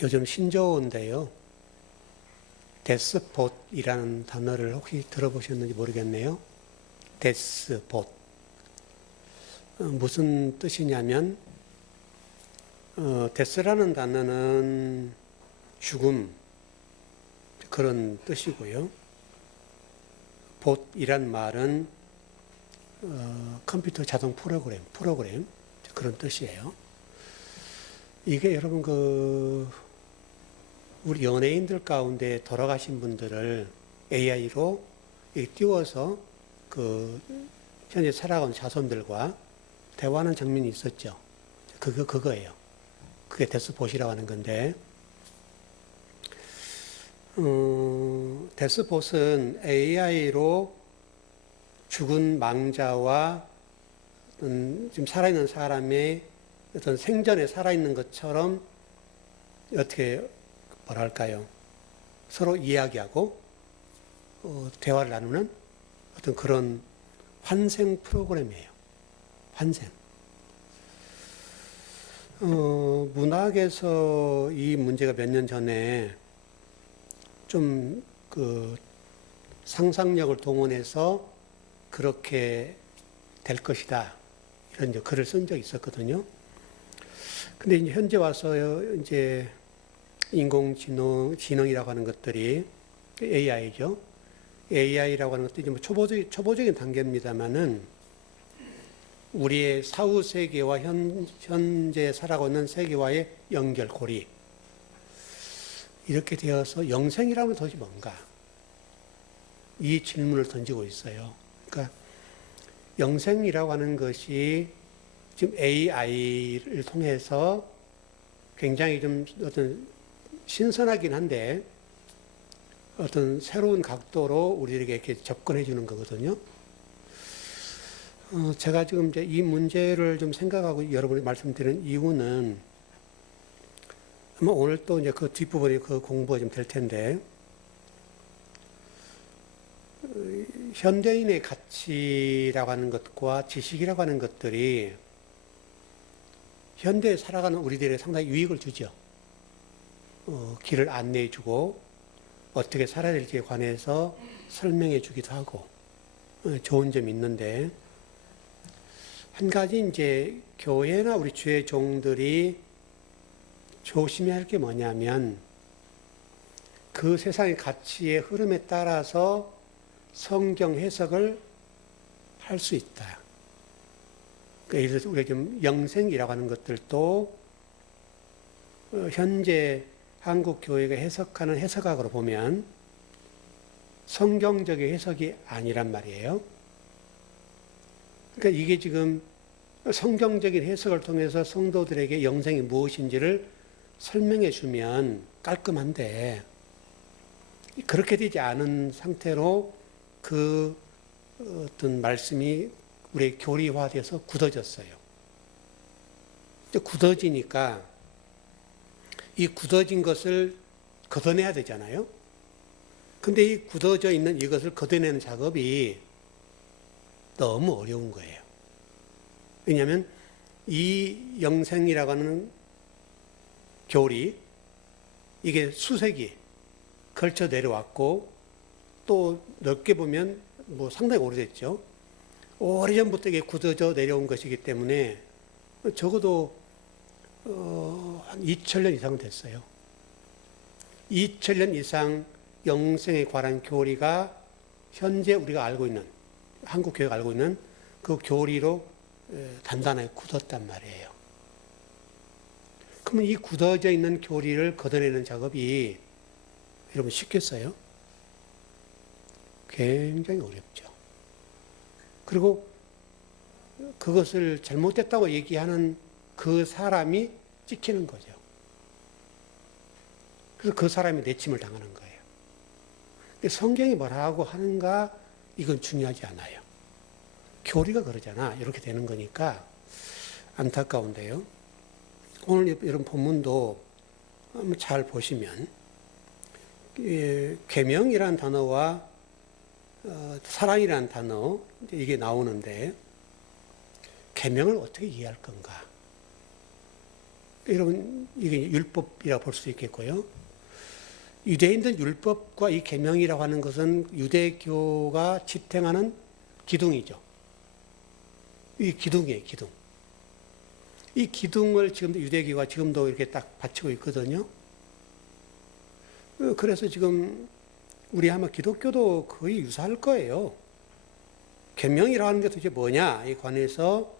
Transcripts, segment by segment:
요즘 신조어인데요. 데스폿이라는 단어를 혹시 들어보셨는지 모르겠네요. 데스폿. 무슨 뜻이냐면, 데스라는 단어는 죽음, 그런 뜻이고요. 봇이란 말은 컴퓨터 자동 프로그램, 그런 뜻이에요. 이게 여러분 우리 연예인들 가운데 돌아가신 분들을 AI로 띄워서 현재 살아가는 자손들과 대화하는 장면이 있었죠. 그거예요. 그게 데스폿이라고 하는 건데, 데스폿은 AI로 죽은 망자와 지금 살아있는 사람의 어떤 생전에 살아있는 것처럼 어떻게 뭐랄까요, 서로 이야기하고 대화를 나누는 어떤 그런 환생 프로그램이에요. 환생. 문학에서 이 문제가 몇 년 전에 좀 상상력을 동원해서 그렇게 될 것이다, 이런 이제 글을 쓴 적이 있었거든요. 근데 이제 현재 와서 이제 인공지능이라고 하는 것들이 AI죠. AI라고 하는 것들이 뭐 초보적인 단계입니다만은 우리의 사후 세계와 현재 살아가고 있는 세계와의 연결고리, 이렇게 되어서 영생이라면 도대체 뭔가, 이 질문을 던지고 있어요. 그러니까 영생이라고 하는 것이 지금 AI를 통해서 굉장히 좀 어떤 신선하긴 한데 어떤 새로운 각도로 우리에게 이렇게 접근해 주는 거거든요. 제가 지금 이제 이 문제를 좀 생각하고 여러분이 말씀드리는 이유는 아마 오늘 또 이제 그 뒷부분이 그 공부가 좀 될 텐데, 현대인의 가치라고 하는 것과 지식이라고 하는 것들이 현대에 살아가는 우리들에게 상당히 유익을 주죠. 길을 안내해 주고 어떻게 살아야 될지에 관해서 설명해 주기도 하고 좋은 점이 있는데, 한 가지 이제 교회나 우리 주의 종들이 조심해야 할 게 뭐냐면, 그 세상의 가치의 흐름에 따라서 성경 해석을 할 수 있다. 그러니까 예를 들어서 우리가 지금 영생이라고 하는 것들도 현재 한국 교회가 해석하는 해석학으로 보면 성경적인 해석이 아니란 말이에요. 그러니까 이게 지금 성경적인 해석을 통해서 성도들에게 영생이 무엇인지를 설명해 주면 깔끔한데, 그렇게 되지 않은 상태로 그 어떤 말씀이 우리의 교리화돼서 굳어졌어요. 굳어지니까 이 굳어진 것을 걷어내야 되잖아요. 근데 이 굳어져 있는 이것을 걷어내는 작업이 너무 어려운 거예요. 왜냐하면 이 영생이라고 하는 교리, 이게 수세기 걸쳐 내려왔고, 또 넓게 보면 뭐 상당히 오래됐죠. 오래전부터 이게 굳어져 내려온 것이기 때문에 적어도 한 2000년 이상은 됐어요. 2000년 이상 영생에 관한 교리가 현재 우리가 알고 있는, 한국 교회가 알고 있는 그 교리로 단단하게 굳었단 말이에요. 그러면 이 굳어져 있는 교리를 걷어내는 작업이 여러분 쉽겠어요? 굉장히 어렵죠. 그리고 그것을 잘못됐다고 얘기하는 그 사람이 찍히는 거죠. 그래서 그 사람이 내침을 당하는 거예요. 성경이 뭐라고 하는가, 이건 중요하지 않아요. 교리가 그러잖아, 이렇게 되는 거니까 안타까운데요. 오늘 이런 본문도 한번 잘 보시면 계명이라는 단어와 사랑이라는 단어, 이게 나오는데 계명을 어떻게 이해할 건가? 여러분 이게 율법이라고 볼 수 있겠고요. 유대인들 율법과 이 계명이라고 하는 것은 유대교가 지탱하는 기둥이죠. 이 기둥이에요, 기둥. 이 기둥을 지금도 유대교가 지금도 이렇게 딱 받치고 있거든요. 그래서 지금 우리 아마 기독교도 거의 유사할 거예요. 계명이라고 하는 게 도대체 뭐냐 이 관해서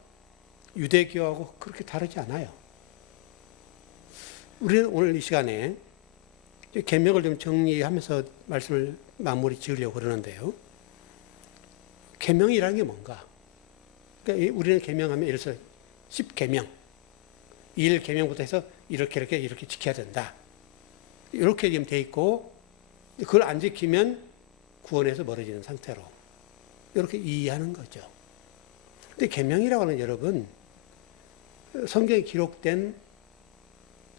유대교하고 그렇게 다르지 않아요. 우리는 오늘 이 시간에 계명을 좀 정리하면서 말씀을 마무리 지으려고 그러는데요. 계명이라는 게 뭔가? 그러니까 우리는 계명하면 예를 들어서 10계명, 1계명부터 해서 이렇게 지켜야 된다. 이렇게 지금 돼 있고 그걸 안 지키면 구원에서 멀어지는 상태로 이렇게 이해하는 거죠. 근데 계명이라고 하는 여러분 성경에 기록된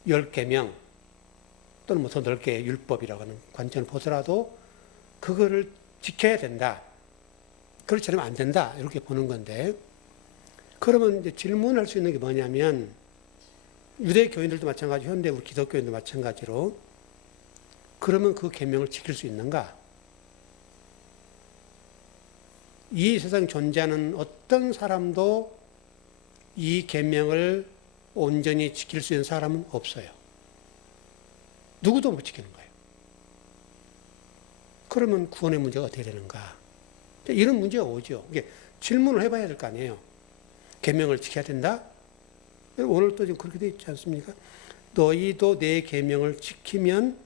10계명 또는 뭐 더 넓게 율법이라고 하는 관점을 보더라도 그거를 지켜야 된다. 그렇지 않으면 안 된다. 이렇게 보는 건데 그러면 이제 질문할 수 있는 게 뭐냐면 유대교인들도 마찬가지, 현대 우리 기독교인도 마찬가지로 그러면 그 계명을 지킬 수 있는가? 이 세상 존재하는 어떤 사람도 이 계명을 온전히 지킬 수 있는 사람은 없어요. 누구도 못 지키는 거예요. 그러면 구원의 문제가 어떻게 되는가? 이런 문제가 오죠. 이게 질문을 해봐야 될 거 아니에요. 계명을 지켜야 된다? 오늘 또 지금 그렇게 되어 있지 않습니까? 너희도 내 계명을 지키면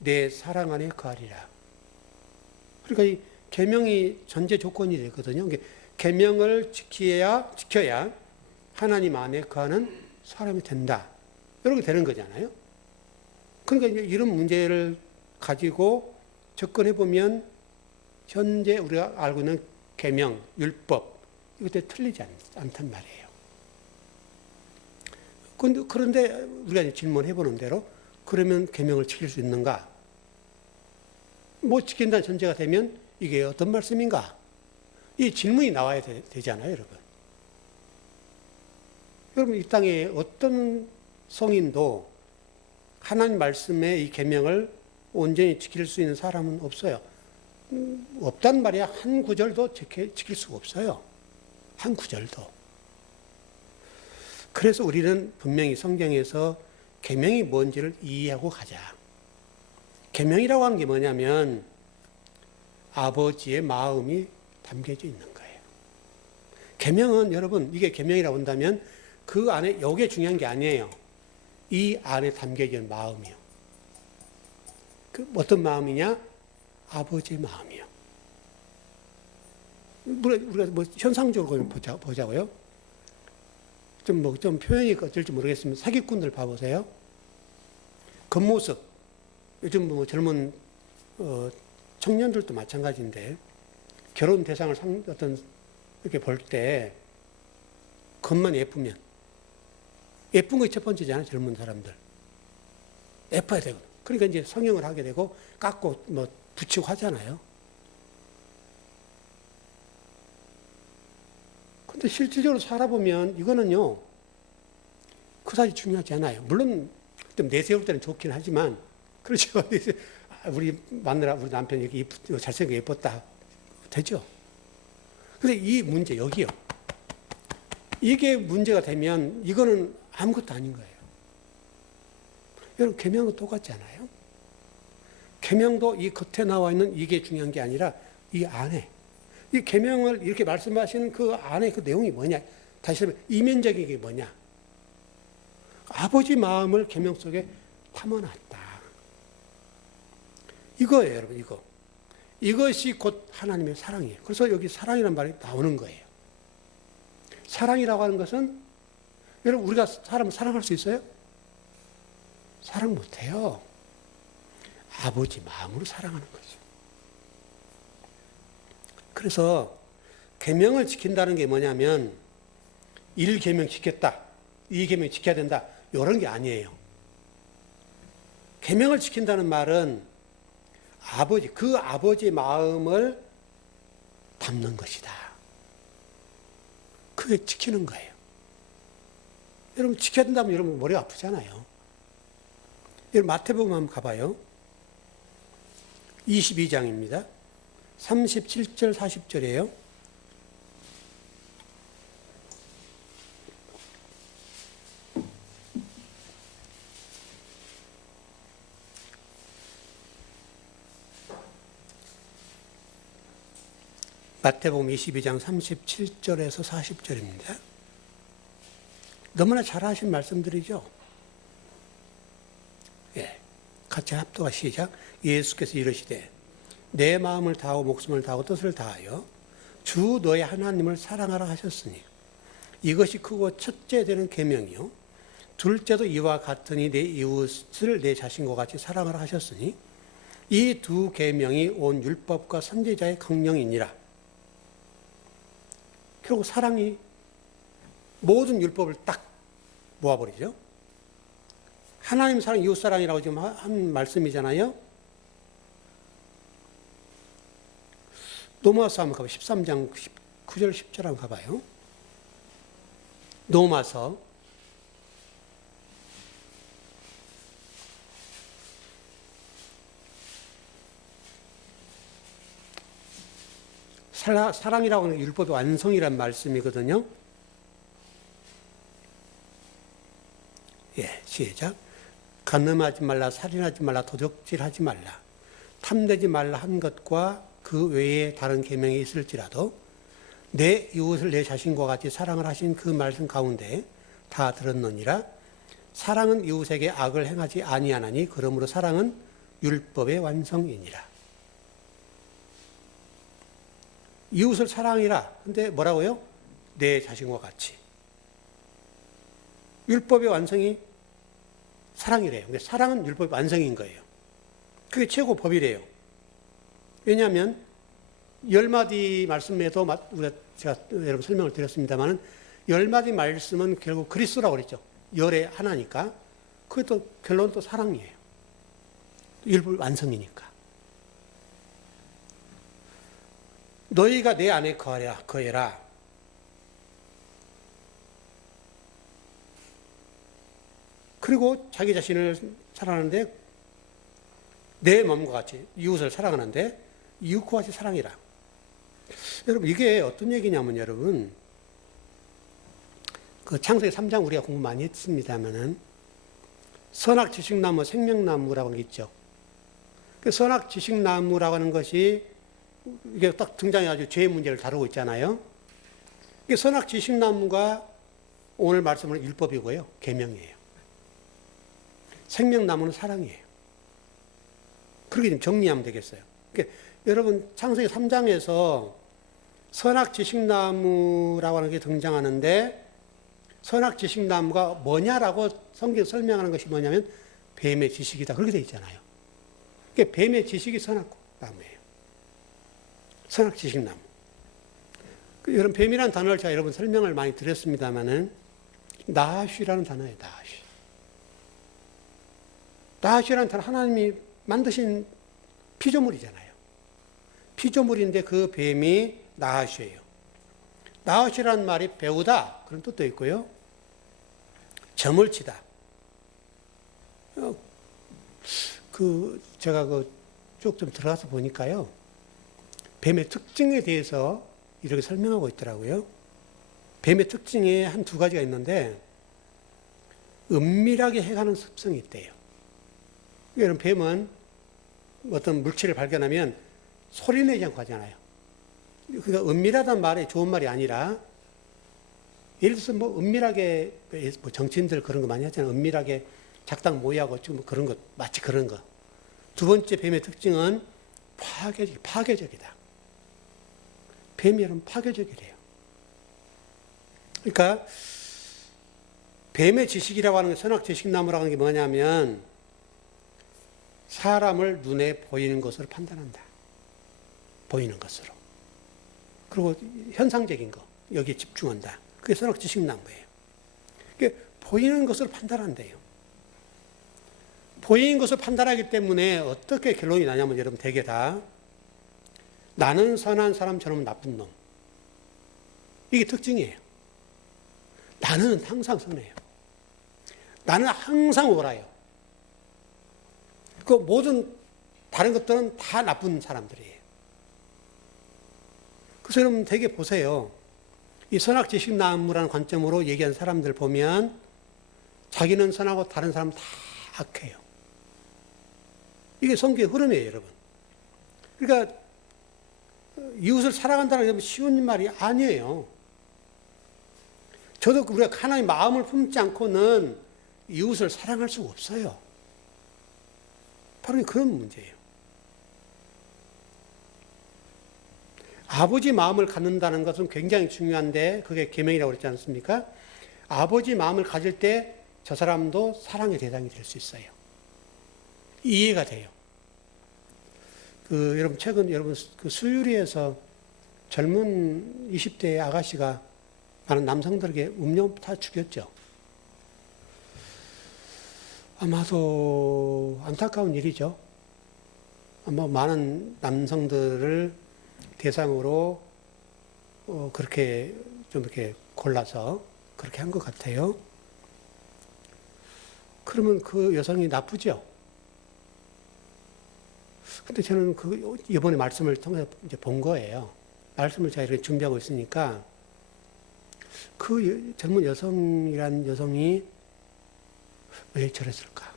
내 사랑 안에 거하리라. 그러니까 이 계명이 전제 조건이 되거든요. 계명을 지켜야 하나님 안에 거하는 사람이 된다. 이렇게 되는 거잖아요. 그러니까 이제 이런 문제를 가지고 접근해 보면 현재 우리가 알고 있는 계명, 율법 이것도 틀리지 않단 말이에요. 그런데 우리가 질문해 보는 대로 그러면 계명을 지킬 수 있는가? 못 지킨다는 전제가 되면 이게 어떤 말씀인가? 이 질문이 나와야 되잖아요, 여러분. 여러분 이 땅에 어떤 성인도 하나님 말씀의 이 계명을 온전히 지킬 수 있는 사람은 없어요. 없단 말이야. 한 구절도 지킬 수가 없어요. 한 구절도. 그래서 우리는 분명히 성경에서 계명이 뭔지를 이해하고 가자. 계명이라고 하는 게 뭐냐면 아버지의 마음이 담겨져 있는 거예요. 계명은 여러분 이게 계명이라고 한다면 그 안에 이게 중요한 게 아니에요. 이 안에 담겨져 있는 마음이요. 그 어떤 마음이냐? 아버지의 마음이요. 우리가 뭐 현상적으로 보자고요. 좀 표현이 어떨지 모르겠으면 사기꾼들 봐보세요. 겉모습. 요즘 뭐 젊은 청년들도 마찬가지인데 결혼 대상을 이렇게 볼 때 겉만 예쁘면 예쁜 것이 첫 번째잖아요. 젊은 사람들. 예뻐야 되고. 그러니까 이제 성형을 하게 되고 깎고 뭐 붙이고 하잖아요. 근데 실질적으로 살아보면 이거는요. 그다지 중요하지 않아요. 물론 좀 내세울 때는 좋긴 하지만 그렇죠. 우리 마누라 우리 남편이 이렇게 잘생기고 예뻤다. 되죠. 근데 이 문제 여기요. 이게 문제가 되면 이거는 아무것도 아닌 거예요. 여러분 계명도 똑같지 않아요? 계명도 이 겉에 나와 있는 이게 중요한 게 아니라 이 안에 이 계명을 이렇게 말씀하시는 그 안에 그 내용이 뭐냐? 다시 말하면 이면적인 게 뭐냐? 아버지 마음을 계명 속에 담아놨다. 이거예요, 여러분. 이것이 곧 하나님의 사랑이에요. 그래서 여기 사랑이라는 말이 나오는 거예요. 사랑이라고 하는 것은 여러분 우리가 사람을 사랑할 수 있어요? 사랑 못해요. 아버지 마음으로 사랑하는 거죠. 그래서 계명을 지킨다는 게 뭐냐면 1계명 지켰다. 2계명 지켜야 된다. 이런 게 아니에요. 계명을 지킨다는 말은 그 아버지 마음을 담는 것이다. 그게 지키는 거예요. 여러분 지켜야 된다면 여러분 머리가 아프잖아요. 여러분 마태복음 한번 가봐요. 22장입니다. 37절 40절이에요. 마태복음 22장 37절에서 40절입니다. 너무나 잘하신 말씀들이죠. 예, 같이 합독하 시작. 예수께서 이르시되 내 마음을 다하고 목숨을 다하고 뜻을 다하여 주 너의 하나님을 사랑하라 하셨으니 이것이 크고 첫째 되는 계명이요 둘째도 이와 같으니 내 이웃을 내 자신과 같이 사랑하라 하셨으니 이 두 계명이 온 율법과 선지자의 강령이니라. 결국 사랑이 모든 율법을 딱 모아버리죠. 하나님 사랑, 이웃 사랑이라고 지금 한 말씀이잖아요. 노마서 한번 가봐요. 13장 9절 10절 한번 가봐요. 노마서 사랑이라고 하는 율법의 완성이란 말씀이거든요. 예, 시작. 간음하지 말라, 살인하지 말라, 도적질하지 말라, 탐내지 말라 한 것과 그 외에 다른 계명이 있을지라도 내 이웃을 내 자신과 같이 사랑을 하신 그 말씀 가운데 다 들었느니라. 사랑은 이웃에게 악을 행하지 아니하나니 그러므로 사랑은 율법의 완성이니라. 이웃을 사랑이라. 근데 뭐라고요? 내 자신과 같이. 율법의 완성이 사랑이래요. 근데 사랑은 율법의 완성인 거예요. 그게 최고 법이래요. 왜냐하면 10마디 말씀에도 제가 여러분 설명을 드렸습니다만 10마디 말씀은 결국 그리스도라고 그랬죠. 열의 하나니까. 그게 또 결론은 또 사랑이에요. 율법 완성이니까. 너희가 내 안에 거해라. 그리고 자기 자신을 사랑하는데 내 몸과 같이 이웃을 사랑하는데 이웃과 같이 사랑이라. 여러분 이게 어떤 얘기냐면 여러분 그 창세기 3장 우리가 공부 많이 했습니다만은 선악지식나무 생명나무라고 하는 게 있죠. 그 선악지식나무라고 하는 것이 이게 딱 등장해가지고 죄의 문제를 다루고 있잖아요. 이게 선악지식나무가 오늘 말씀은 율법이고요. 계명이에요. 생명나무는 사랑이에요. 그렇게 좀 정리하면 되겠어요. 그러니까 여러분 창세기 3장에서 선악지식나무라고 하는 게 등장하는데 선악지식나무가 뭐냐라고 성경 설명하는 것이 뭐냐면 뱀의 지식이다. 그렇게 되어 있잖아요. 그러니까 뱀의 지식이 선악나무예요. 선악지식나무. 여러분 뱀이라는 단어를 제가 여러분 설명을 많이 드렸습니다만은 나하슈라는 단어예요. 나하슈. 나하슈라는 단어 하나님이 만드신 피조물이잖아요. 피조물인데 그 뱀이 나하슈예요. 나하슈라는 말이 배우다 그런 뜻도 있고요. 점을 치다. 제가 쭉 좀 들어가서 보니까요. 뱀의 특징에 대해서 이렇게 설명하고 있더라고요. 뱀의 특징에 한 두 가지가 있는데 은밀하게 해가는 습성이 있대요. 여러분 뱀은 어떤 물체를 발견하면 소리 내지 않고 하잖아요. 그러니까 은밀하다는 말이 좋은 말이 아니라 예를 들어서 뭐 은밀하게 뭐 정치인들 그런 거 많이 하잖아요. 은밀하게 작당 모의하고 좀 그런 것 마치 그런 거. 두 번째 뱀의 특징은 파괴적이다. 뱀이 여러분 파괴적이래요. 그러니까 뱀의 지식이라고 하는 게 선악지식나무라고 하는 게 뭐냐면 사람을 눈에 보이는 것으로 판단한다. 보이는 것으로. 그리고 현상적인 거 여기에 집중한다. 그게 선악지식나무예요. 그게 보이는 것으로 판단한대요. 보이는 것을 판단하기 때문에 어떻게 결론이 나냐면 여러분 대개 다 나는 선한 사람 저놈은 나쁜 놈. 이게 특징이에요. 나는 항상 선해요. 나는 항상 옳아요. 그 모든 다른 것들은 다 나쁜 사람들이에요. 그래서 여러분 되게 보세요. 이 선악지식나무라는 관점으로 얘기한 사람들 보면 자기는 선하고 다른 사람은 다 악해요. 이게 성경의 흐름이에요, 여러분. 그러니까 이웃을 사랑한다는 게 쉬운 말이 아니에요. 저도 우리가 하나님의 마음을 품지 않고는 이웃을 사랑할 수가 없어요. 바로 그런 문제예요. 아버지 마음을 갖는다는 것은 굉장히 중요한데 그게 계명이라고 그랬지 않습니까? 아버지 마음을 가질 때 저 사람도 사랑의 대상이 될 수 있어요. 이해가 돼요. 여러분 최근 여러분 그 수유리에서 젊은 20대 아가씨가 많은 남성들에게 음료 다 죽였죠. 아마도 안타까운 일이죠. 아마 많은 남성들을 대상으로 그렇게 좀 이렇게 골라서 그렇게 한 것 같아요. 그러면 그 여성이 나쁘죠? 근데 저는 이번에 말씀을 통해서 이제 본 거예요. 말씀을 제가 이렇게 준비하고 있으니까 그 젊은 여성이란 여성이 왜 저랬을까?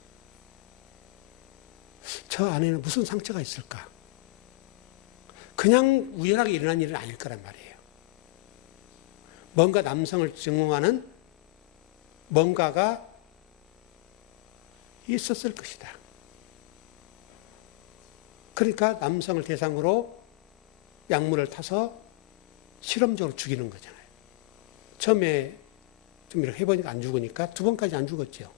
저 안에는 무슨 상처가 있을까? 그냥 우연하게 일어난 일은 아닐 거란 말이에요. 뭔가 남성을 증오하는 뭔가가 있었을 것이다. 그러니까 남성을 대상으로 약물을 타서 실험적으로 죽이는 거잖아요. 처음에 좀 이렇게 해보니까 안 죽으니까 두 번까지 안 죽었죠.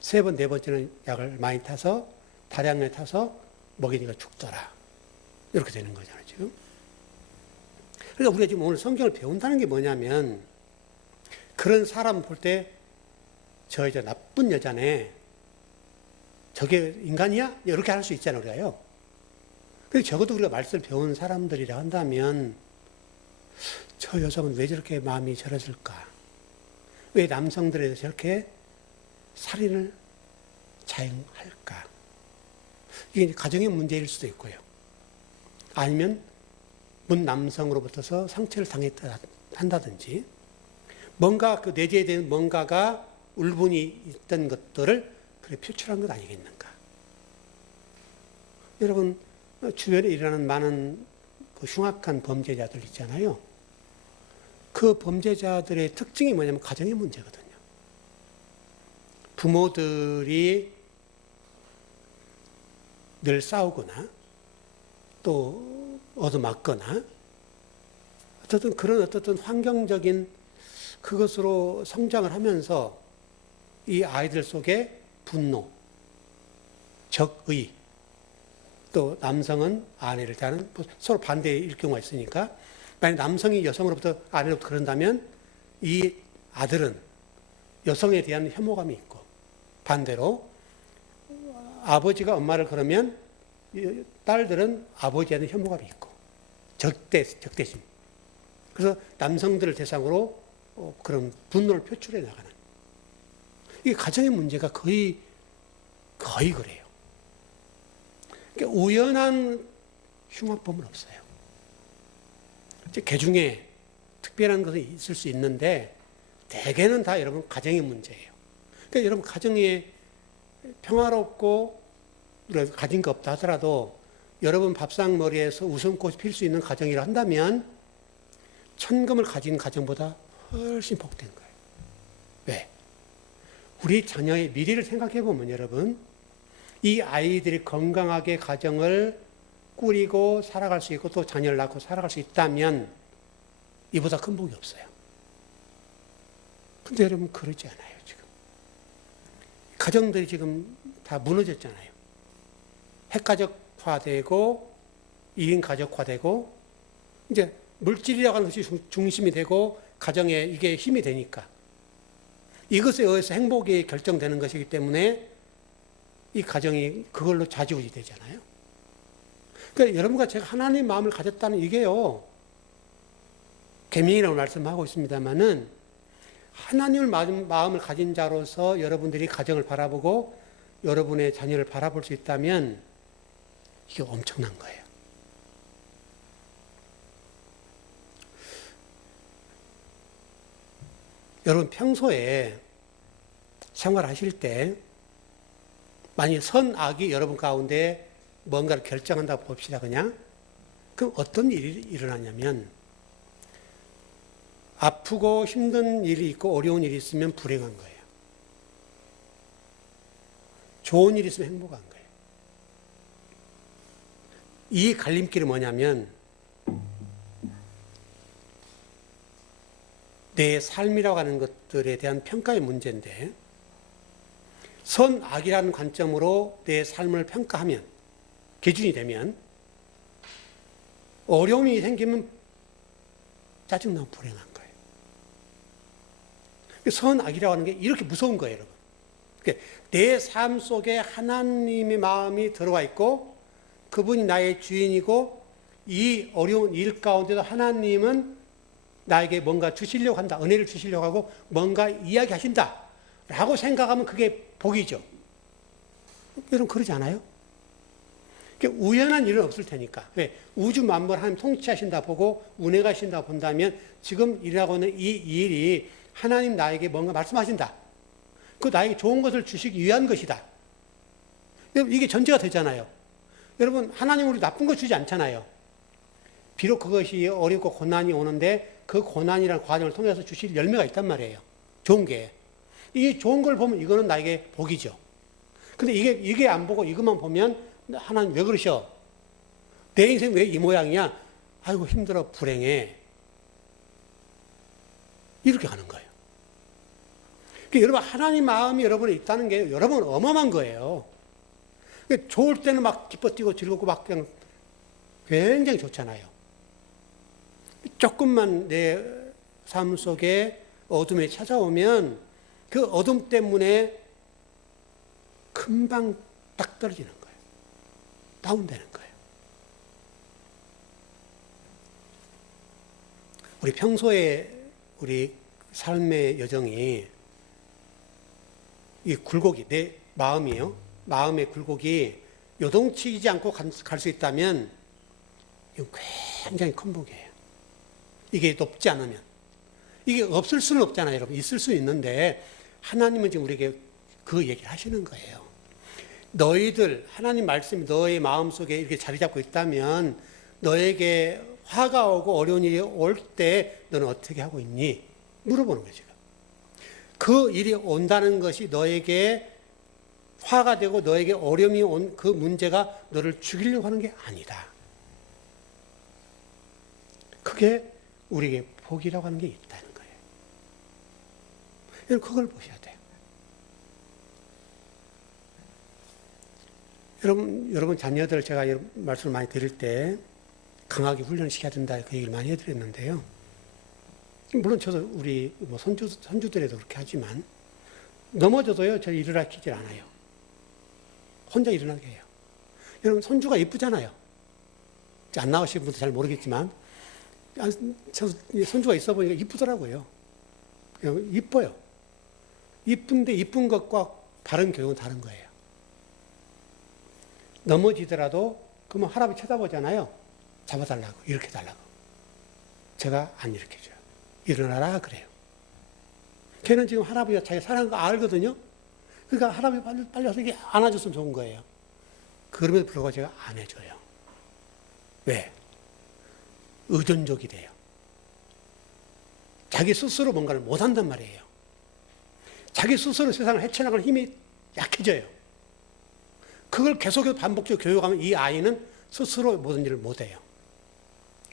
세 번, 네 번째는 약을 많이 타서 다량을 타서 먹이니까 죽더라. 이렇게 되는 거잖아요, 지금. 그러니까 우리가 지금 오늘 성경을 배운다는 게 뭐냐면 그런 사람 볼 때 저 여자 나쁜 여자네. 저게 인간이야? 이렇게 할 수 있잖아요, 우리가요. 근데 적어도 우리가 말씀을 배운 사람들이라 한다면 저 여성은 왜 저렇게 마음이 저랬을까? 왜 남성들에 저렇게 살인을 자행할까? 이게 가정의 문제일 수도 있고요. 아니면 문 남성으로부터서 상처를 당했다든지 뭔가 그 내재에 대한 뭔가가 울분이 있던 것들을 그래 표출한 것 아니겠는가? 여러분 주변에 일어나는 많은 그 흉악한 범죄자들 있잖아요. 그 범죄자들의 특징이 뭐냐면 가정의 문제거든요. 부모들이 늘 싸우거나 또 얻어맞거나 어쨌든 그런 어떤 환경적인 그것으로 성장을 하면서 이 아이들 속에 분노, 적의, 또 남성은 아내를 대하는 서로 반대일 경우가 있으니까 만약 남성이 여성으로부터 아내로부터 그런다면 이 아들은 여성에 대한 혐오감이 있고 반대로 아버지가 엄마를 그러면 딸들은 아버지에 대한 혐오감이 있고 적대심. 그래서 남성들을 대상으로 그런 분노를 표출해 나가는 이게 가정의 문제가 거의 그래요. 그러니까 우연한 흉악범은 없어요. 개 중에 특별한 것은 있을 수 있는데 대개는 다 여러분 가정의 문제예요. 그러니까 여러분 가정이 평화롭고 가진 거 없다 하더라도 여러분 밥상머리에서 웃음꽃이 필 수 있는 가정이라 한다면 천금을 가진 가정보다 훨씬 복된 거예요. 왜? 우리 자녀의 미래를 생각해 보면 여러분 이 아이들이 건강하게 가정을 꾸리고 살아갈 수 있고 또 자녀를 낳고 살아갈 수 있다면 이보다 큰 복이 없어요. 근데 여러분 그러지 않아요, 지금. 가정들이 지금 다 무너졌잖아요. 핵가족화되고 2인 가족화되고 이제 물질이라고 하는 것이 중심이 되고 가정에 이게 힘이 되니까 이것에 의해서 행복이 결정되는 것이기 때문에 이 가정이 그걸로 좌지우지 되잖아요. 그러니까 여러분과 제가 하나님의 마음을 가졌다는 이게요. 계명이라고 말씀하고 있습니다만은 하나님을 마음을 가진 자로서 여러분들이 가정을 바라보고 여러분의 자녀를 바라볼 수 있다면 이게 엄청난 거예요. 여러분 평소에 생활하실 때 만약 선악이 여러분 가운데 뭔가를 결정한다고 봅시다. 그냥 그럼 어떤 일이 일어나냐면 아프고 힘든 일이 있고 어려운 일이 있으면 불행한 거예요. 좋은 일이 있으면 행복한 거예요. 이 갈림길이 뭐냐면 내 삶이라고 하는 것들에 대한 평가의 문제인데 선악이라는 관점으로 내 삶을 평가하면 기준이 되면 어려움이 생기면 짜증나고 불행한 거예요. 선악이라고 하는 게 이렇게 무서운 거예요, 여러분. 내 삶 속에 하나님의 마음이 들어와 있고 그분이 나의 주인이고 이 어려운 일 가운데도 하나님은 나에게 뭔가 주시려고 한다. 은혜를 주시려고 하고 뭔가 이야기하신다. 라고 생각하면 그게 복이죠. 여러분 그러지 않아요? 우연한 일은 없을 테니까. 왜? 우주 만물 하나님 통치하신다 보고 운행하 신다 본다면 지금 일하고 있는 이 일이 하나님 나에게 뭔가 말씀하신다. 그 나에게 좋은 것을 주시기 위한 것이다. 여러분 이게 전제가 되잖아요. 여러분 하나님 우리 나쁜 거 주지 않잖아요. 비록 그것이 어렵고 고난이 오는데 그 고난이라는 과정을 통해서 주실 열매가 있단 말이에요. 좋은 게. 이 좋은 걸 보면 이거는 나에게 복이죠. 근데 이게 안 보고 이것만 보면 하나님 왜 그러셔? 내 인생 왜 이 모양이야? 아이고 힘들어 불행해. 이렇게 가는 거예요. 그러니까 여러분 하나님 마음이 여러분에 있다는 게 여러분 어마어마한 거예요. 그러니까 좋을 때는 막 기뻐 뛰고 즐겁고 막 그냥 굉장히 좋잖아요. 조금만 내 삶 속에 어둠이 찾아오면 그 어둠 때문에 금방 딱 떨어지는 거예요. 다운되는 거예요. 우리 평소에 우리 삶의 여정이 이 굴곡이 내 마음이에요. 마음의 굴곡이 요동치지 않고 갈 수 있다면 이건 굉장히 큰 복이에요. 이게 높지 않으면. 이게 없을 수는 없잖아요, 여러분. 있을 수 있는데 하나님은 지금 우리에게 그 얘기를 하시는 거예요. 너희들 하나님 말씀이 너의 마음속에 이렇게 자리 잡고 있다면 너에게 화가 오고 어려운 일이 올 때 너는 어떻게 하고 있니? 물어보는 거죠. 그 일이 온다는 것이 너에게 화가 되고 너에게 어려움이 온 그 문제가 너를 죽이려고 하는 게 아니다. 그게 우리에게 복이라고 하는 게 있다는 거예요. 여러분 그걸 보셔야 돼요. 여러분 자녀들 제가 말씀을 많이 드릴 때 강하게 훈련시켜야 된다 그 얘기를 많이 해드렸는데요. 물론 저도 우리 손주들에도 그렇게 하지만 넘어져도요 저를 일어나키질 않아요. 혼자 일어나게 해요. 여러분 손주가 이쁘잖아요. 안 나오신 분도 잘 모르겠지만 저 손주가 있어 보니까 이쁘더라고요. 이뻐요. 이쁜데 이쁜 것과 바른 교육은 다른 거예요. 넘어지더라도 그러면 할아버지 쳐다보잖아요. 잡아달라고 이렇게 달라고. 제가 안 일으켜줘요. 일어나라 그래요. 걔는 지금 할아버지가 자기 사랑하는 거 알거든요. 그러니까 할아버지 빨리 와서 이게 안아줬으면 좋은 거예요. 그럼에도 불구하고 제가 안 해줘요. 왜? 의존적이 돼요. 자기 스스로 뭔가를 못한단 말이에요. 자기 스스로 세상을 헤쳐나갈 힘이 약해져요. 그걸 계속해서 반복적으로 교육하면 이 아이는 스스로 모든 일을 못해요.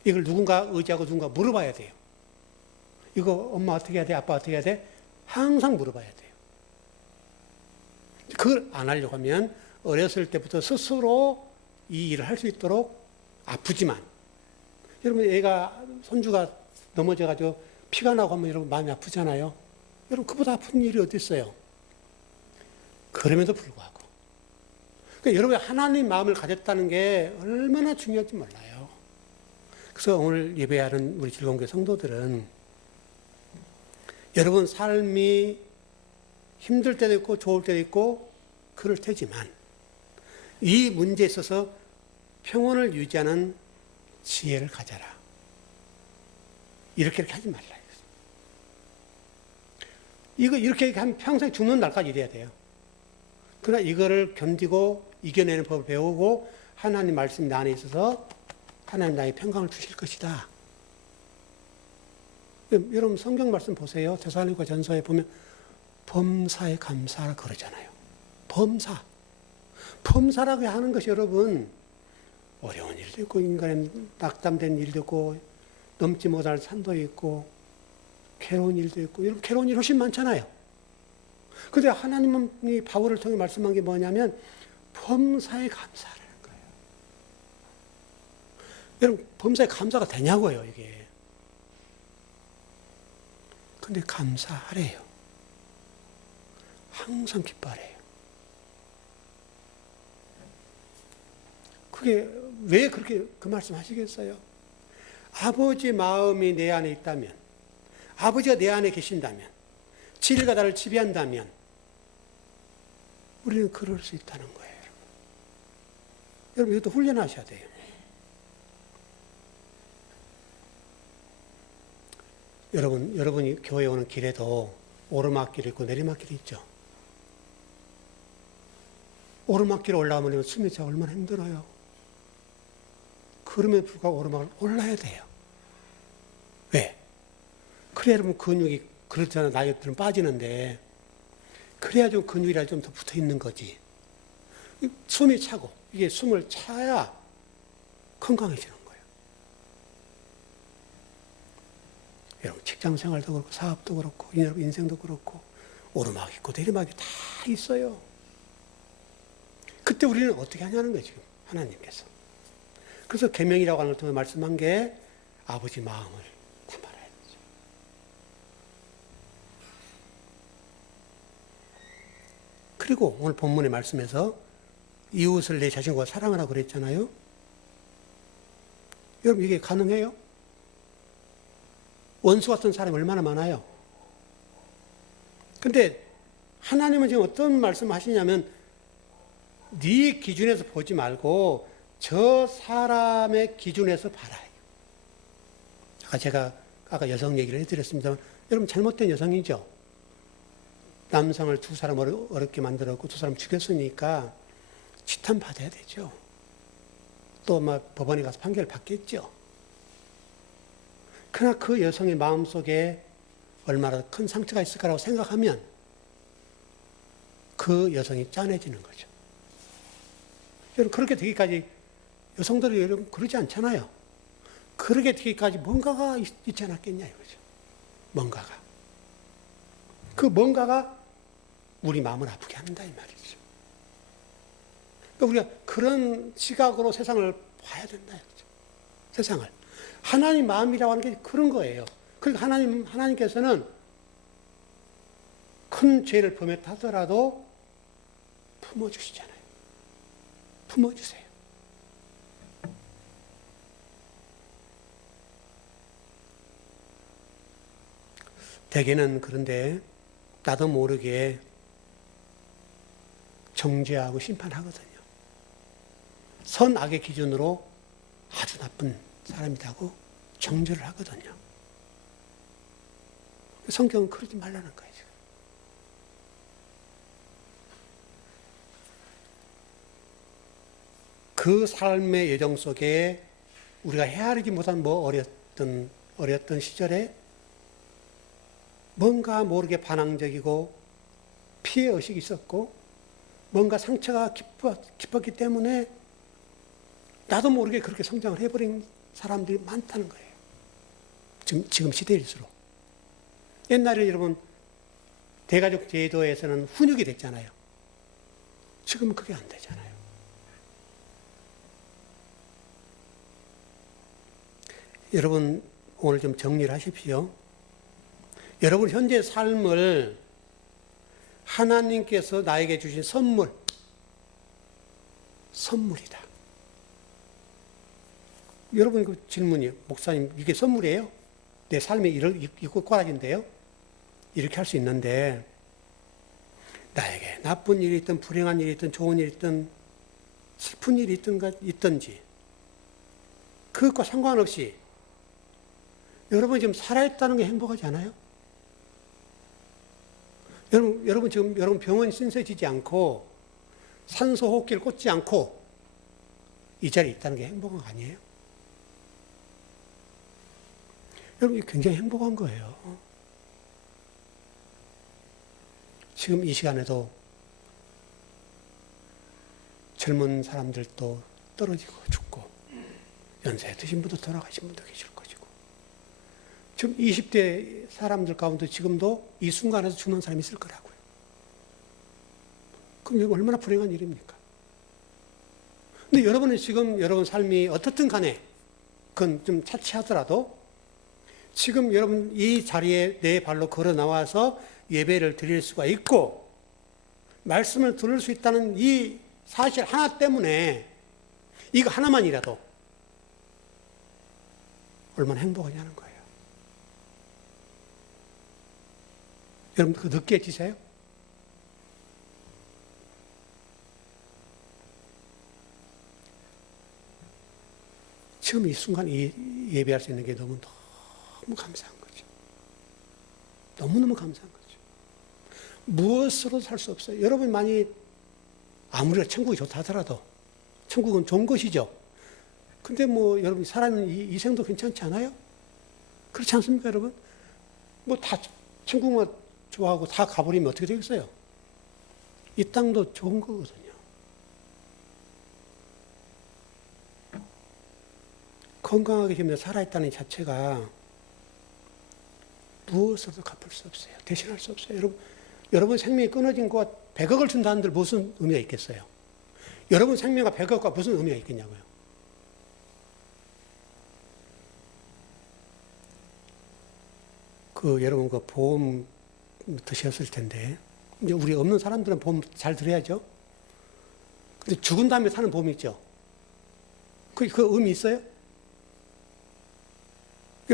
이걸 누군가 의지하고 누군가 물어봐야 돼요. 이거 엄마 어떻게 해야 돼? 아빠 어떻게 해야 돼? 항상 물어봐야 돼요. 그걸 안 하려고 하면 어렸을 때부터 스스로 이 일을 할 수 있도록 아프지만 여러분 손주가 넘어져가지고 피가 나고 하면 여러분 마음이 아프잖아요. 여러분 그보다 아픈 일이 어디 있어요? 그럼에도 불구하고 그러니까 여러분이 하나님 마음을 가졌다는 게 얼마나 중요한지 몰라요. 그래서 오늘 예배하는 우리 즐거운교회 성도들은 여러분 삶이 힘들 때도 있고 좋을 때도 있고 그럴 테지만 이 문제에 있어서 평온을 유지하는 지혜를 가져라. 이렇게 하지 말라. 이거 이렇게 하면 평생 죽는 날까지 이래야 돼요. 그러나 이거를 견디고 이겨내는 법을 배우고 하나님 말씀이 나 안에 있어서 하나님 나에게 평강을 주실 것이다. 여러분 성경 말씀 보세요. 데살로니가 전서에 보면 범사에 감사하라 그러잖아요. 범사. 범사라고 하는 것이 여러분 어려운 일도 있고 인간의 낙담된 일도 있고 넘지 못할 산도 있고 괴로운 일도 있고 이런 괴로운 일 훨씬 많잖아요. 그런데 하나님이 바울을 통해 말씀한 게 뭐냐면 범사에 감사하라는 거예요. 여러분 범사에 감사가 되냐고요 이게. 근데 감사하래요. 항상 기뻐하래요. 그게 왜 그렇게 그 말씀 하시겠어요? 아버지 마음이 내 안에 있다면, 아버지가 내 안에 계신다면, 진리가 나를 지배한다면 우리는 그럴 수 있다는 거예요. 여러분 이것도 훈련하셔야 돼요. 여러분이 교회에 오는 길에도 오르막길이 있고 내리막길이 있죠. 오르막길에 올라가면 숨이 차고 얼마나 힘들어요. 그럼에도 불구하고 오르막을 올라야 돼요. 왜? 그래야 여러분 근육이 그렇잖아요. 나이 들면 빠지는데 그래야 좀 근육이라 좀 더 붙어 있는 거지. 숨이 차고 이게 숨을 차야 건강해지는 거예요. 여러분 직장 생활도 그렇고 사업도 그렇고 여러분 인생도 그렇고 오르막 있고 내리막이 다 있어요. 그때 우리는 어떻게 하냐는 거예요, 지금 하나님께서. 그래서 계명이라고 하는 걸 통해 말씀한 게 아버지 마음을 담아라 했죠. 그리고 오늘 본문의 말씀에서 이웃을 내 자신과 사랑하라고 그랬잖아요. 여러분 이게 가능해요? 원수 같은 사람이 얼마나 많아요. 근데 하나님은 지금 어떤 말씀을 하시냐면 네 기준에서 보지 말고 저 사람의 기준에서 봐라. 제가 아까 여성 얘기를 해드렸습니다만 여러분 잘못된 여성이죠. 남성을 두 사람 어렵게 만들었고 두 사람 죽였으니까 치탄 받아야 되죠. 또 막 법원에 가서 판결을 받겠죠. 그러나 그 여성의 마음속에 얼마나 큰 상처가 있을 거라고 생각하면 그 여성이 짠해지는 거죠. 여러분 그렇게 되기까지 여성들이 여러분 그러지 않잖아요. 그렇게 되기까지 뭔가가 있지 않았겠냐 이거죠. 뭔가가. 그 뭔가가 우리 마음을 아프게 한다 이 말이죠. 그러니까 우리가 그런 시각으로 세상을 봐야 된다 이거죠. 세상을. 하나님 마음이라고 하는 게 그런 거예요. 그러니까 하나님께서는 큰 죄를 범했다 하더라도 품어주시잖아요. 품어주세요. 대개는 그런데 나도 모르게 정죄하고 심판하거든요. 선악의 기준으로 아주 나쁜 사람이라고 정죄를 하거든요. 성경은 그러지 말라는 거예요. 지금. 그 삶의 여정 속에 우리가 헤아리지 못한 어렸던 시절에 뭔가 모르게 반항적이고 피해의식이 있었고 뭔가 상처가 깊었기 때문에 나도 모르게 그렇게 성장을 해버린 사람들이 많다는 거예요. 지금 시대일수록. 옛날에 여러분 대가족 제도에서는 훈육이 됐잖아요. 지금은 그게 안 되잖아요. 여러분 오늘 좀 정리를 하십시오. 여러분 현재 삶을 하나님께서 나에게 주신 선물이다. 여러분 그 질문이에요. 목사님 이게 선물이에요? 내 삶이 이렇게 꼬라진데요? 이렇게 할 수 있는데 나에게 나쁜 일이 있든 불행한 일이 있든 좋은 일이 있든 슬픈 일이 있든지 그것과 상관없이 여러분 지금 살아있다는 게 행복하지 않아요? 여러분 지금 여러분 병원 신세지지 않고 산소 호흡기를 꽂지 않고 이 자리에 있다는 게 행복한 거 아니에요? 여러분 굉장히 행복한 거예요. 지금 이 시간에도 젊은 사람들도 떨어지고 죽고 연세 드신 분도 돌아가신 분도 계실 것이고 지금 20대 사람들 가운데 지금도 이 순간에서 죽는 사람이 있을 거라고요. 그럼 이거 얼마나 불행한 일입니까? 근데 여러분은 지금 여러분 삶이 어떻든 간에 그건 좀 차치하더라도 지금 여러분 이 자리에 내 발로 걸어 나와서 예배를 드릴 수가 있고 말씀을 들을 수 있다는 이 사실 하나 때문에 이거 하나만이라도 얼마나 행복하냐는 거예요. 여러분 그 느껴지세요? 지금 이 순간 예배할 수 있는 게 너무 감사한 거죠. 너무너무 감사한 거죠. 무엇으로도 살 수 없어요. 여러분 많이 아무리 천국이 좋다 하더라도 천국은 좋은 것이죠. 근데 뭐 여러분 살아있는 이 생도 괜찮지 않아요? 그렇지 않습니까 여러분? 뭐 다 천국만 좋아하고 다 가버리면 어떻게 되겠어요? 이 땅도 좋은 거거든요. 건강하게 지금 살아있다는 자체가 무엇으로도 갚을 수 없어요. 대신할 수 없어요. 여러분 생명이 끊어진 것 100억을 준다 한들 무슨 의미가 있겠어요? 여러분 생명과 100억과 무슨 의미가 있겠냐고요? 여러분 보험 드셨을 텐데 이제 우리 없는 사람들은 보험 잘 들어야죠. 근데 죽은 다음에 사는 보험이 있죠. 그 의미 있어요?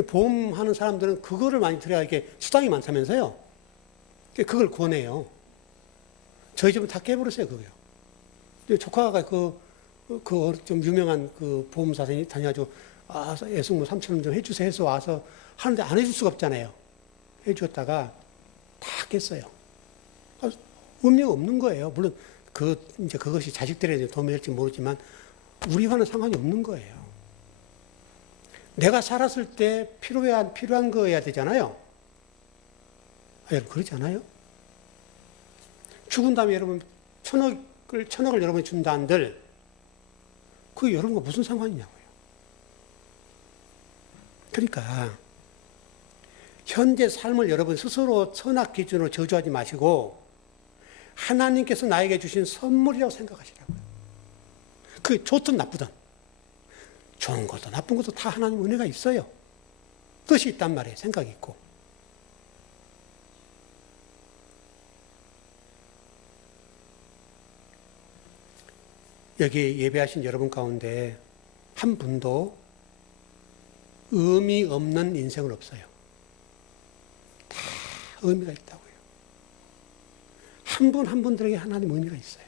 보험하는 사람들은 그거를 많이 들어야 이게 수당이 많다면서요. 그걸 권해요. 저희 집은 다 깨버렸어요, 그거요. 조카가 좀 유명한 그 보험사 다녀가지고, 애숙 뭐 3,000원 좀 해주세요 해서 와서 하는데 안 해줄 수가 없잖아요. 해주었다가 다 깼어요. 의미가 없는 거예요. 물론 이제 그것이 자식들에게 도움이 될지 모르지만 우리와는 상관이 없는 거예요. 내가 살았을 때 필요한 거여야 되잖아요. 여러분 그러지 않아요? 죽은 다음에 여러분 천억을 여러분이 준다 한들 그게 여러분과 무슨 상관이냐고요. 그러니까 현재 삶을 여러분 스스로 선악 기준으로 저주하지 마시고 하나님께서 나에게 주신 선물이라고 생각하시라고요. 그게 좋든 나쁘든 좋은 것도 나쁜 것도 다 하나님 은혜가 있어요. 뜻이 있단 말이에요. 생각이 있고. 여기 예배하신 여러분 가운데 한 분도 의미 없는 인생은 없어요. 다 의미가 있다고요. 한 분 한 분들에게 하나님 의미가 있어요.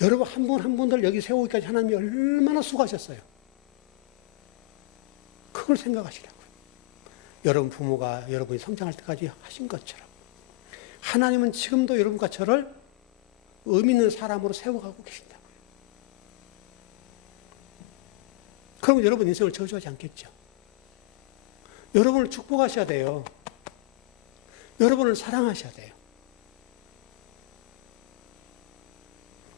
여러분 한 분 한 분들 여기 세우기까지 하나님이 얼마나 수고하셨어요. 그걸 생각하시라고요. 여러분 부모가 여러분이 성장할 때까지 하신 것처럼 하나님은 지금도 여러분과 저를 의미 있는 사람으로 세워가고 계신다고요. 그러면 여러분 인생을 저주하지 않겠죠. 여러분을 축복하셔야 돼요. 여러분을 사랑하셔야 돼요.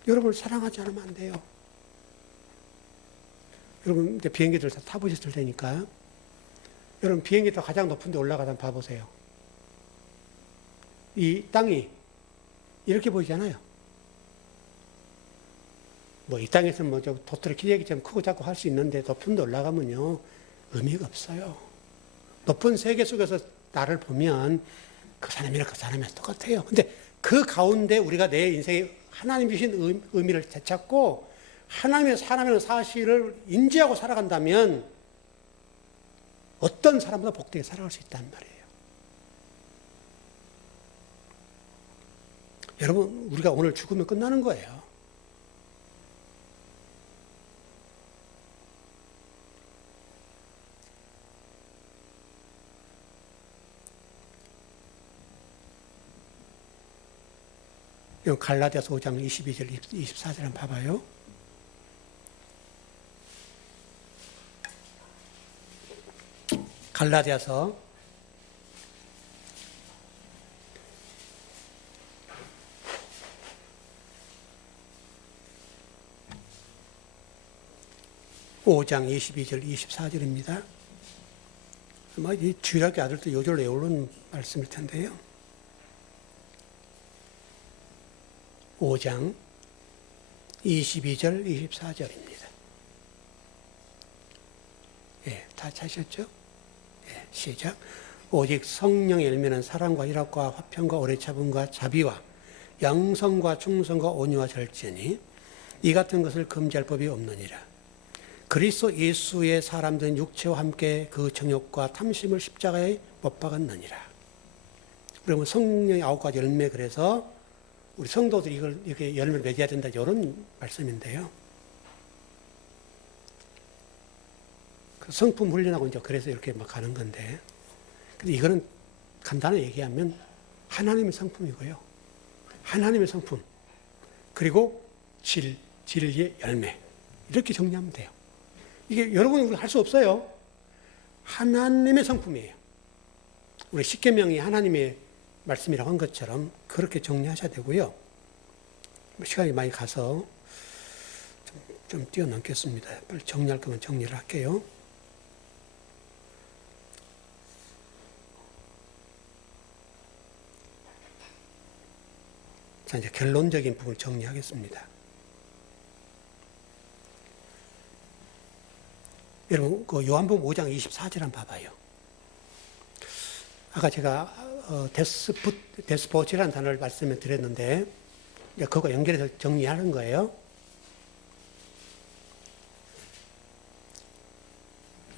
여러분을 사랑하지 않으면 안 돼요. 여러분 이제 비행기들 다 타보셨을 테니까 여러분 비행기 타 가장 높은 데 올라가다 봐보세요. 이 땅이 이렇게 보이잖아요. 뭐 이 땅에서는 뭐 도토리 기저귀처럼 크고 작고 할 수 있는데 높은 데 올라가면요 의미가 없어요. 높은 세계 속에서 나를 보면 그 사람이랑 그 사람이랑 똑같아요. 근데 그 가운데 우리가 내 인생에 하나님 주신 의미를 되찾고 하나님의 사람이라는 사실을 인지하고 살아간다면 어떤 사람보다 복되게 살아갈 수 있다는 말이에요. 여러분, 우리가 오늘 죽으면 끝나는 거예요. 갈라디아서 5장 22절, 24절 한번 봐봐요. 갈라디아서 5장 22절, 24절입니다. 아마 이 주일학교 아들도 요절 외우는 말씀일 텐데요. 5장 22절, 24절입니다. 예, 다 찾으셨죠? 예, 시작. 오직 성령의 열매는 사랑과 희락과 화평과 오래 참음과 자비와 양성과 충성과 온유와 절제니 이 같은 것을 금지할 법이 없느니라. 그리스도 예수의 사람들은 육체와 함께 그 정욕과 탐심을 십자가에 못 박았느니라. 그러면 성령의 9가지 열매, 그래서 우리 성도들이 이걸 이렇게 열매를 맺어야 된다, 이런 말씀인데요. 성품 훈련하고 이제 그래서 이렇게 막 가는 건데, 근데 이거는 간단히 얘기하면 하나님의 성품이고요. 하나님의 성품, 그리고 진리의 열매, 이렇게 정리하면 돼요. 이게 여러분이 할 수 없어요. 하나님의 성품이에요. 우리 십계명이 하나님의 말씀이라고 한 것처럼 그렇게 정리하셔야 되고요. 시간이 많이 가서 좀 뛰어넘겠습니다. 빨리 정리할 거면 정리를 할게요. 자, 이제 결론적인 부분을 정리하겠습니다. 여러분, 그 요한복음 5장 24절 한번 봐봐요. 아까 제가 데스포치라는 단어를 말씀을 드렸는데, 그거 연결해서 정리하는 거예요.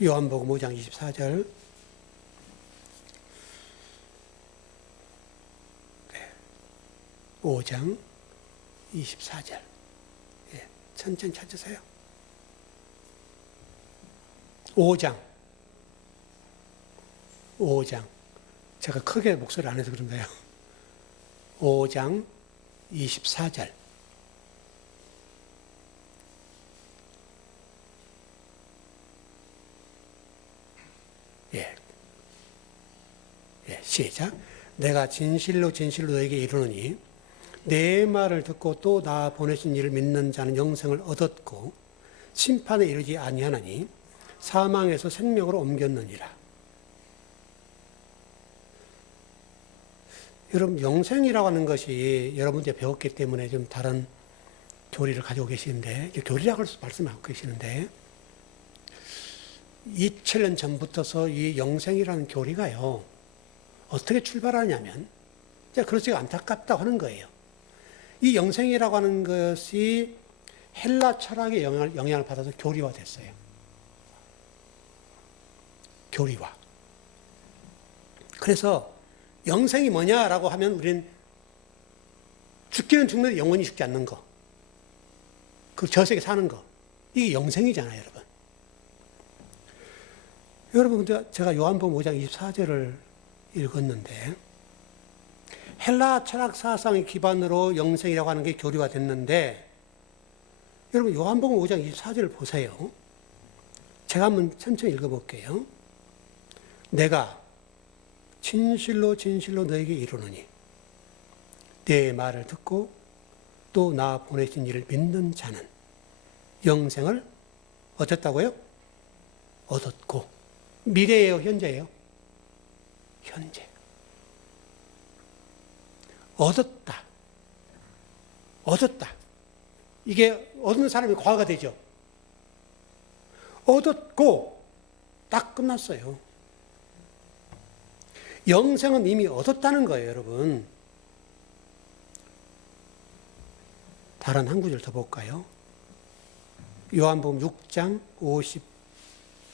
요한복음 5장 24절. 5장 24절. 예, 천천히 찾으세요. 5장. 제가 크게 목소리 안 해서 그런가요? 5장 24절. 예, 시작. 내가 진실로 진실로 너에게 이르노니 내 말을 듣고 또 나 보내신 이를 믿는 자는 영생을 얻었고 심판에 이르지 아니하나니 사망에서 생명으로 옮겼느니라. 여러분, 영생이라고 하는 것이 여러분들이 배웠기 때문에 좀 다른 교리를 가지고 계시는데, 교리라고 말씀하고 계시는데, 2000년 전부터서 이 영생이라는 교리가요, 어떻게 출발하냐면, 그렇지가 안타깝다고 하는 거예요. 이 영생이라고 하는 것이 헬라 철학의 영향을 받아서 교리화됐어요. 교리화. 그래서 영생이 뭐냐라고 하면 우리는 죽기는 죽는데 영원히 죽지 않는 거. 그 저세계 사는 거. 이게 영생이잖아요, 여러분. 여러분, 근데 제가 요한복음 5장 24절을 읽었는데, 헬라 철학 사상의 기반으로 영생이라고 하는 게 교리화됐는데, 여러분, 요한복음 5장 24절을 보세요. 제가 한번 천천히 읽어볼게요. 내가 진실로 진실로 너에게 이르노니 내 말을 듣고 또 나 보내신 이를 믿는 자는 영생을 얻었다고요? 얻었고. 미래예요, 현재예요? 현재. 얻었다. 이게 얻는 사람이 과거가 되죠. 얻었고 딱 끝났어요. 영생은 이미 얻었다는 거예요, 여러분. 다른 한 구절 더 볼까요? 요한복음 6장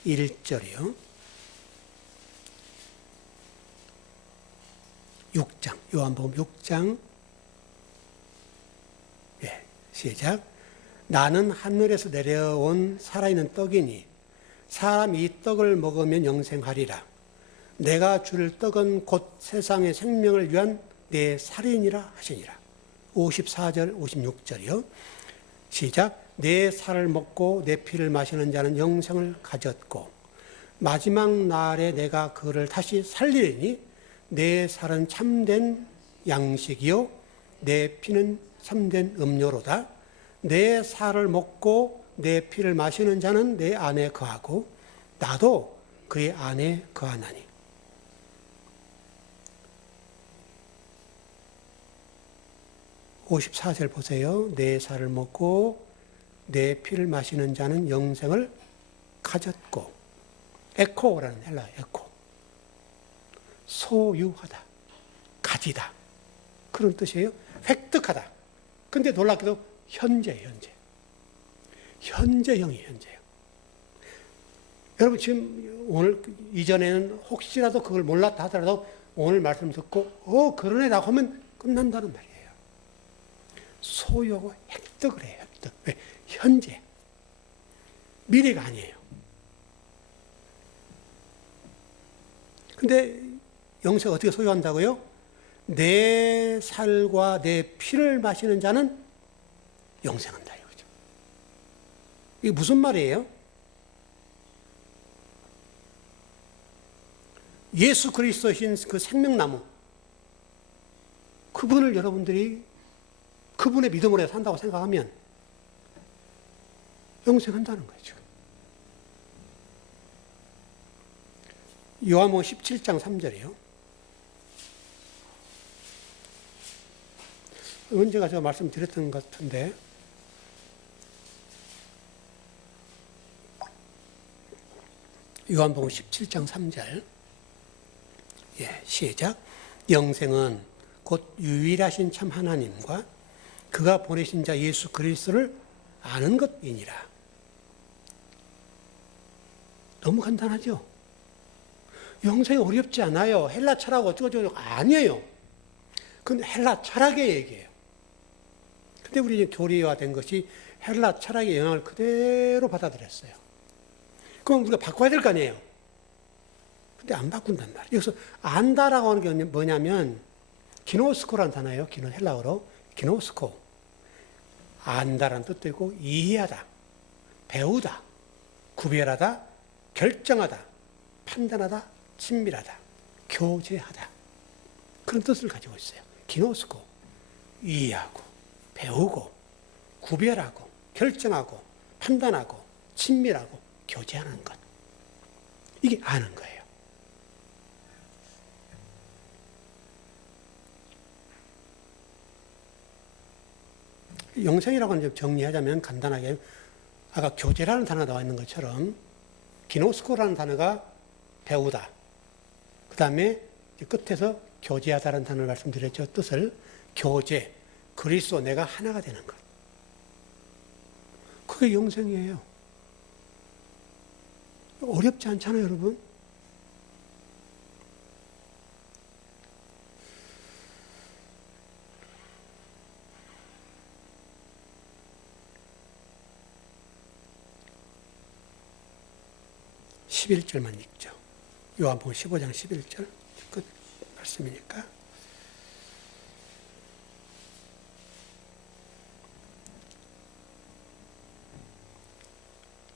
51절이요. 6장, 요한복음 6장 시작. 나는 하늘에서 내려온 살아있는 떡이니 사람이 이 떡을 먹으면 영생하리라. 내가 줄 떡은 곧 세상의 생명을 위한 내 살이니라 하시니라. 54절, 56절이요. 시작. 내 살을 먹고 내 피를 마시는 자는 영생을 가졌고 마지막 날에 내가 그를 다시 살리리니 내 살은 참된 양식이요 내 피는 참된 음료로다. 내 살을 먹고 내 피를 마시는 자는 내 안에 거하고 나도 그의 안에 거하나니. 54절 보세요. 내 살을 먹고 내 피를 마시는 자는 영생을 가졌고, 에코라는 헬라 에코, 소유하다, 가지다 그런 뜻이에요. 획득하다. 근데 놀랍게도 현재형이에요. 현재예요. 여러분 지금 오늘 이전에는 혹시라도 그걸 몰랐다 하더라도 오늘 말씀 듣고 그러네라고 하면 끝난다는 말이에요. 소유하고 획득을 해요. 획득. 왜? 현재. 미래가 아니에요. 근데 영생 어떻게 소유한다고요? 내 살과 내 피를 마시는 자는 영생한다. 이거죠. 이게 무슨 말이에요? 예수 그리스도신 그 생명나무, 그분을 여러분들이 그분의 믿음으로 해서 산다고 생각하면 영생한다는 거죠. 요한복음 17장 3절이요. 언제가 제가 말씀드렸던 것 같은데, 요한복음 17장 3절. 시작. 영생은 곧 유일하신 참 하나님과 그가 보내신 자 예수 그리스도를 아는 것이니라. 너무 간단하죠? 영생이 어렵지 않아요. 헬라 철학 어쩌고저쩌고 아니에요. 그건 헬라 철학의 얘기예요. 근데 우리 이제 교리화된 것이 헬라 철학의 영향을 그대로 받아들였어요. 그럼 우리가 바꿔야 될 거 아니에요. 근데 안 바꾼단 말이에요. 여기서 안다라고 하는 게 뭐냐면 기노스코라는 단어예요. 헬라어로 기노스코. 안다라는 뜻도 있고 이해하다, 배우다, 구별하다, 결정하다, 판단하다, 친밀하다, 교제하다. 그런 뜻을 가지고 있어요. 기노스코. 이해하고, 배우고, 구별하고, 결정하고, 판단하고, 친밀하고, 교제하는 것. 이게 아는 거예요. 영생이라고 하는 정리하자면 간단하게 아까 교제라는 단어가 나와 있는 것처럼 기노스코라는 단어가 배우다. 그 다음에 끝에서 교제하다라는 단어를 말씀드렸죠. 뜻을 교제, 그리스도 내가 하나가 되는 것. 그게 영생이에요. 어렵지 않잖아요, 여러분. (11절만) 읽죠. 요한복음 15장 11절 끝 말씀이니까.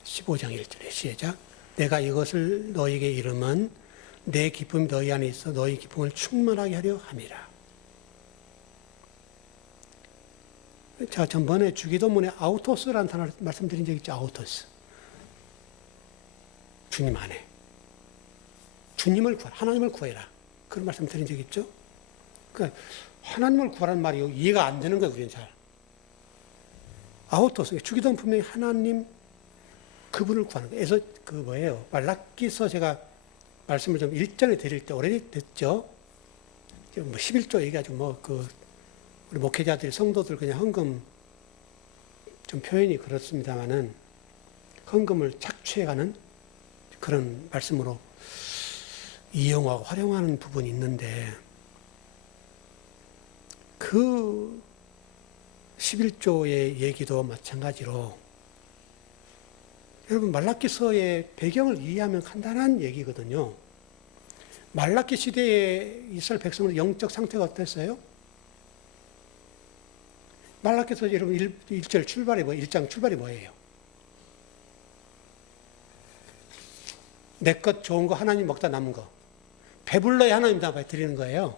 (15장 1절에) 시작. 내가 이것을 너희에게 이름은 내 기쁨이 너희 안에 있어 너희 기쁨을 충만하게 하려 함이라. 제가 전번에 주기도문에 아우토스라는 단어를 말씀드린 적 있죠. 아우토스. 주님 안에. 주님을 구하라. 하나님을 구해라. 그런 말씀 드린 적 있죠? 그러니까 하나님을 구하라는 말이 이해가 안 되는 거예요, 우리는 잘. 아우토스. 주기도문 분명히 하나님, 그분을 구하는 거예요. 그래서 그 뭐예요? 말라기서 제가 말씀을 좀 일전에 드릴 때 오래됐죠? 뭐 11조 얘기하죠. 우리 목회자들, 성도들 그냥 헌금, 좀 표현이 그렇습니다만은 헌금을 착취해가는 그런 말씀으로 이용하고 활용하는 부분이 있는데, 그 11조의 얘기도 마찬가지로 여러분 말라기서의 배경을 이해하면 간단한 얘기거든요. 말라기 시대에 이스라엘 백성의 영적 상태가 어땠어요? 말라기서 여러분 1절 출발이 뭐예요? 1장 출발이 뭐예요? 내 것 좋은 거 하나님 먹다 남은 거 배불러야 하나님 다 드리는 거예요.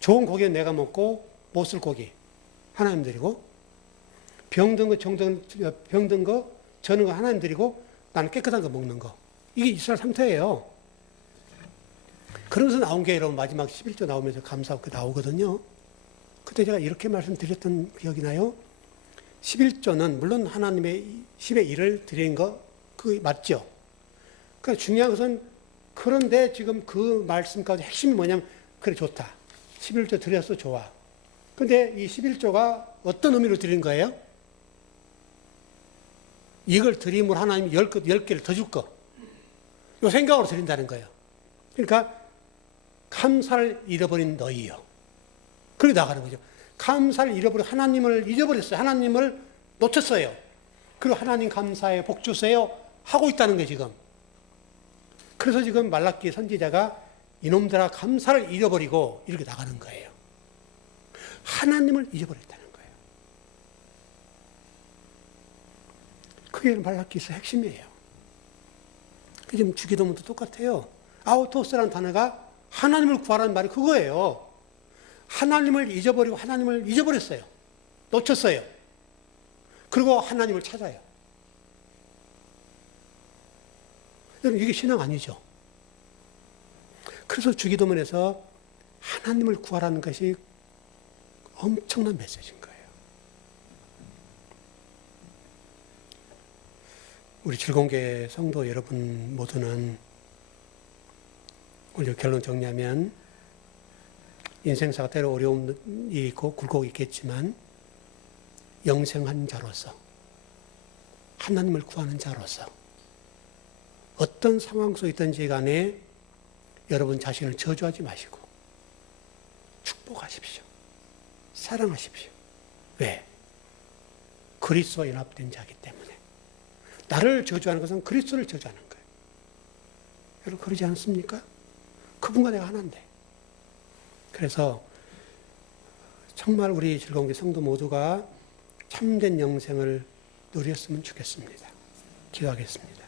좋은 고기는 내가 먹고 못 쓸 고기 하나님 드리고 병든 거 저는 거 하나님 드리고 나는 깨끗한 거 먹는 거 이게 이스라엘 상태예요. 그러면서 나온 게 여러분 마지막 11조 나오면서 감사하고 나오거든요. 그때 제가 이렇게 말씀드렸던 기억이 나요. 11조는 물론 하나님의 10의 1을 드린 거 그거 맞죠. 그러니까 중요한 것은 그런데 지금 그 말씀 가운데 핵심이 뭐냐면 그래 좋다. 11조 드렸어 좋아. 근데 이 11조가 어떤 의미로 드린 거예요? 이걸 드림으로 하나님이 10개를 더 줄 거. 이 생각으로 드린다는 거예요. 그러니까 감사를 잃어버린 너희요. 그렇게 나가는 거죠. 감사를 잃어버리고 하나님을 잊어버렸어요. 하나님을 놓쳤어요. 그리고 하나님 감사에 복 주세요 하고 있다는 거예요 지금. 그래서 지금 말라기 선지자가 이놈들아 감사를 잃어버리고 이렇게 나가는 거예요. 하나님을 잊어버렸다는 거예요. 그게 말라기서 핵심이에요. 지금 주기도문도 똑같아요. 아우토스라는 단어가 하나님을 구하라는 말이 그거예요. 하나님을 잊어버리고 하나님을 잊어버렸어요. 놓쳤어요. 그리고 하나님을 찾아요. 여러분 이게 신앙 아니죠. 그래서 주기도문에서 하나님을 구하라는 것이 엄청난 메시지인 거예요. 우리 즐거운교회 성도 여러분 모두는 오늘 결론 정리하면 인생사가 때로 어려움이 있고 굴곡이 있겠지만 영생한 자로서 하나님을 구하는 자로서 어떤 상황 속에 있든지 간에 여러분 자신을 저주하지 마시고 축복하십시오. 사랑하십시오. 왜? 그리스도와 연합된 자이기 때문에. 나를 저주하는 것은 그리스도를 저주하는 거예요. 여러분 그러지 않습니까? 그분과 내가 하나인데. 그래서 정말 우리 즐거운 성도 모두가 참된 영생을 누렸으면 좋겠습니다. 기도하겠습니다.